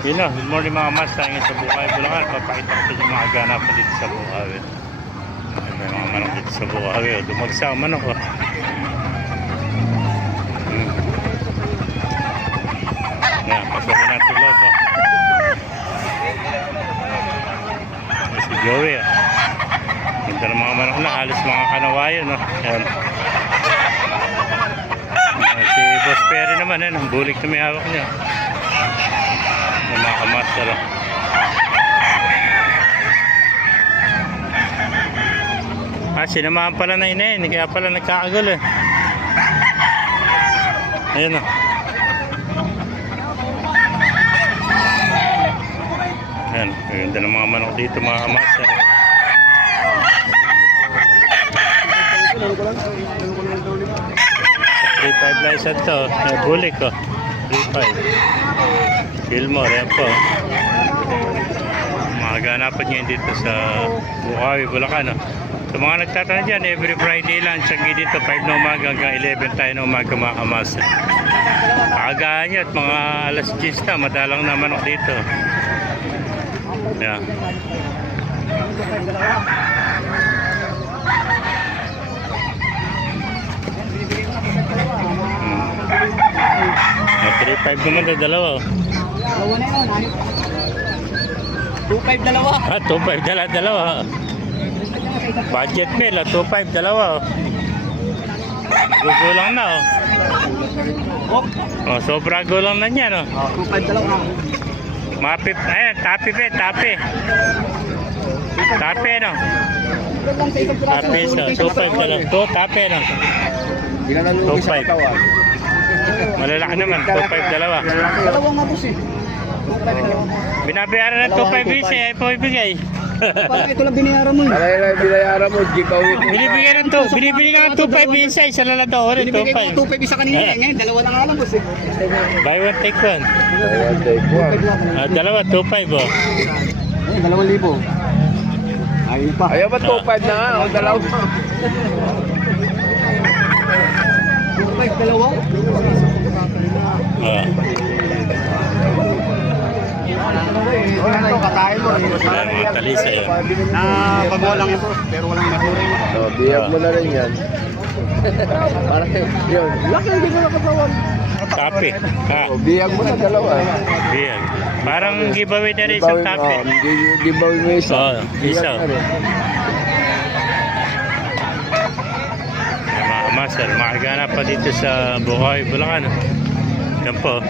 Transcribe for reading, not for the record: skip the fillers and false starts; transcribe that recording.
Yun na, good morning mga mas, tayo sa Bukawi, Bulacan. Papakita ko sa inyo mga ganapan dito sa Bukawi. May mga manok dito sa Bukawi. Dumagsa ang manok. Yan, pasokin natin loob. Si Joey. Ganda ng mga manok na, halos mga kanawayo. No? Yan. Si Boss Perry naman, ang bulik na may hawak niya. Mga kamaster. Sinamahan pala na inayin, kaya pala nagkakagal eh. Ayun o. Ayan, ganda ng mga manok dito mga kamaster. 3.5 license to, bulik o. 3.5 Gilmore, yan po. Mga ganapan nyo dito sa Bukawi, Bulacan. Sa mga nagtatanong dyan, every Friday lang, tsagi dito 5 na umaga hanggang 11 tayo na umaga mga kamasa. Agahan nyo at mga alas 10 na, madalang na manok dito. Yan. 3.5 naman ito, dalawa. Dalawa na yun, 2.5 dalawa. 2.5 dalawa. Budget meal, 2.5 dalawa. Gugulang na sobra gulang na niya 2.5 dalawa. Mapip, ayan, tapi pe, tapi. Tapi no. Tapi so 2.5 dalawa. Tapi no. 2.5. Malalaki naman, 2.5 dalawa. Dalawa nga boss eh. Binabayaran na 2.5 isa, ay po ibigay. Parang ito lang binayaran mo. Binayaran mo, giveaway. Binibigyan ng to, binibili nga ng 2.5 isa, isa lang daw ulit, Binibigay ko 2.5. 2.5 isa kanina eh. Ngayon, dalawa na nga lang boss eh. Buy one, take one. Ayan, take one. Dalawa, 2.5 oh. Ayun, 2,000. Ayun pa. Ayaw ba 2.5 na nga? O, dalaw. 2.5 dalawa. Katayin mo. Mga talisa yun. Na pagwalang ito, pero walang maturing. O, biyag mo na rin yan. Parang yun. Laki, hindi mo nakatawan. Tapi. O, biyag mo na dalawa. Biyag. Parang giveaway na rin isang tapi. Giveaway mo isa. Isa. Biyag na rin. Mga master, makagana pa dito sa Bukawi, Bulacan. Yan po.